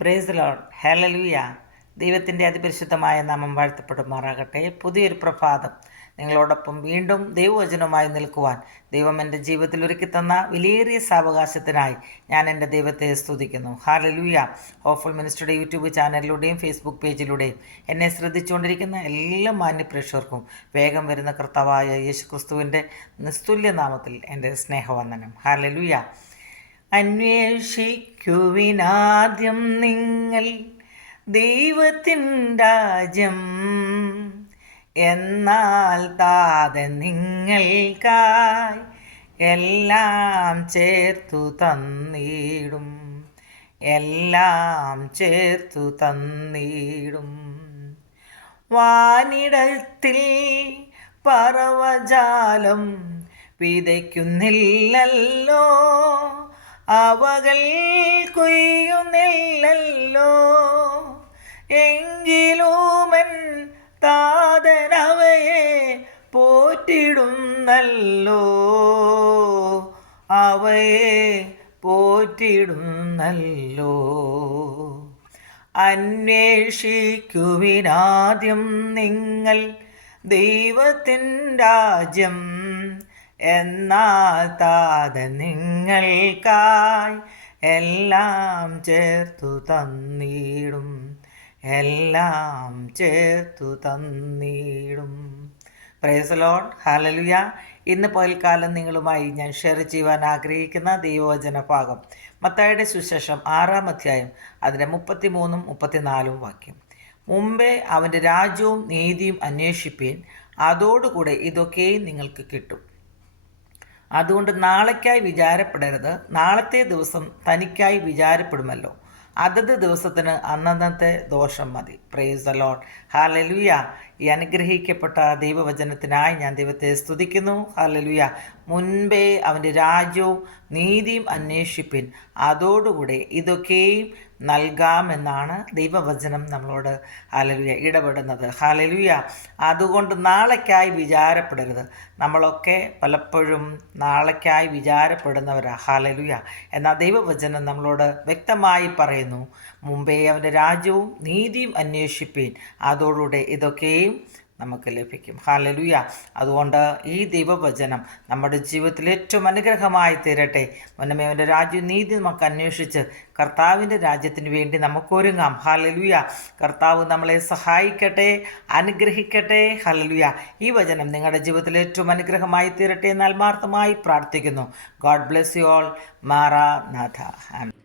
Praise Lord, hallelujah. ദൈവത്തിൻ്റെ അതിപരിശുദ്ധമായ നാമം വാഴ്ത്തപ്പെടുമാറാകട്ടെ. പുതിയൊരു പ്രഭാതം നിങ്ങളോടൊപ്പം വീണ്ടും ദൈവവചനവുമായി നിൽക്കുവാൻ ദൈവം എൻ്റെ ജീവിതത്തിൽ ഒരുക്കി തന്ന വിലയേറിയ സാവകാശത്തിനായി ഞാൻ എൻ്റെ ദൈവത്തെ സ്തുതിക്കുന്നു. ഹല്ലേലൂയ. ഹോപ്പ്ഫുൾ മിനിസ്റ്ററുടെ യൂട്യൂബ് ചാനലിലൂടെയും ഫേസ്ബുക്ക് പേജിലൂടെയും എന്നെ ശ്രദ്ധിച്ചുകൊണ്ടിരിക്കുന്ന എല്ലാ മാന്യപ്രേക്ഷകർക്കും വേഗം വരുന്ന കർത്താവായ യേശുക്രിസ്തുവിൻ്റെ നിസ്തുല്യ നാമത്തിൽ എൻ്റെ സ്നേഹവന്ദനം. ഹല്ലേലൂയ. അന്വേഷിക്കുവിനാദ്യം നിങ്ങൾ ദൈവത്തിൻ രാജ്യം, എന്നാൽ താതൻ നിങ്ങൾക്കായി എല്ലാം ചേർത്തു തന്നിടും, എല്ലാം ചേർത്തു തന്നിടും. വാനിടത്തിൽ പറവജാലം വിതയ്ക്കുന്നില്ലല്ലോ, അവകൾ കൊയ്യുന്നില്ലല്ലോ, എങ്കിലുമൻ താതനവയെ പോറ്റിടുന്നല്ലോ, അവയെ പോറ്റിടുന്നല്ലോ. അന്വേഷിക്കുവിനാദ്യം നിങ്ങൾ ദൈവത്തിൻ രാജ്യം, എന്നാൽ താതൻ നിങ്ങൾക്കായി എല്ലാം ചേർത്തു തന്നിടും, എല്ലാം ചേർത്തു തന്നിടും. Praise the lord, hallelujah. ഇന്ന് പകൽക്കാലം നിങ്ങളുമായി ഞാൻ ഷെയർ ചെയ്യുവാൻ ആഗ്രഹിക്കുന്ന ദൈവവചന ഭാഗം മത്തായിയുടെ സുവിശേഷം 6-ാം അധ്യായം അതിൻ്റെ 33-ും 34-ഉം വാക്യം. മുമ്പേ അവൻ്റെ രാജ്യവും നീതിയും അന്വേഷിപ്പീൻ, അതോടുകൂടെ ഇതൊക്കെയും നിങ്ങൾക്ക് കിട്ടും. അതുകൊണ്ട് നാളേക്കായി വിചാരപ്പെടരുത്, നാളത്തെ ദിവസം തനിക്കായി വിചാരപ്പെടുമല്ലോ. അതത് ദിവസത്തിന് അന്നന്നത്തെ ദോഷം മതി. Price the lord, hallelujah. ഈ അനുഗ്രഹിക്കപ്പെട്ട ദൈവവചനത്തിനായി ഞാൻ ദൈവത്തെ സ്തുതിക്കുന്നു. ഹല്ലേലൂയ. മുൻപേ അവൻ്റെ രാജ്യവും നീതിയും അന്വേഷിപ്പിൻ, അതോടുകൂടെ ഇതൊക്കെയും നൽകാമെന്നാണ് ദൈവവചനം നമ്മളോട് ഹല്ലേലൂയ ഇടപെടുന്നത്. ഹല്ലേലൂയ. അതുകൊണ്ട് നാളേക്കായി വിചാരപ്പെടരുത്. നമ്മളൊക്കെ പലപ്പോഴും നാളേക്കായി വിചാരപ്പെടുന്നവരാ. ഹല്ലേലൂയ. എന്നാൽ ദൈവവചനം നമ്മളോട് വ്യക്തമായി പറയുന്നു, മുമ്പേ അവൻ്റെ രാജ്യവും നീതിയും അന്വേഷിപ്പീൻ, അതോടുകൂടെ ഇതൊക്കെയും നമുക്ക് ലഭിക്കും. ഹല്ലേലൂയ. അതുകൊണ്ട് ഈ ദൈവവചനം നമ്മുടെ ജീവിതത്തിൽ ഏറ്റവും അനുഗ്രഹമായി തീരട്ടെ. മുന്നമേ അവൻ്റെ രാജ്യവും നീതി നമുക്ക് അന്വേഷിച്ച് കർത്താവിൻ്റെ രാജ്യത്തിന് വേണ്ടി നമുക്ക് ഒരുങ്ങാം. ഹല്ലേലൂയ. കർത്താവ് നമ്മളെ സഹായിക്കട്ടെ, അനുഗ്രഹിക്കട്ടെ. ഹല്ലേലൂയ. ഈ വചനം നിങ്ങളുടെ ജീവിതത്തിൽ ഏറ്റവും അനുഗ്രഹമായി തീരട്ടെ എന്ന് ആത്മാർത്ഥമായി പ്രാർത്ഥിക്കുന്നു. God bless you all. Maranatha. Amen.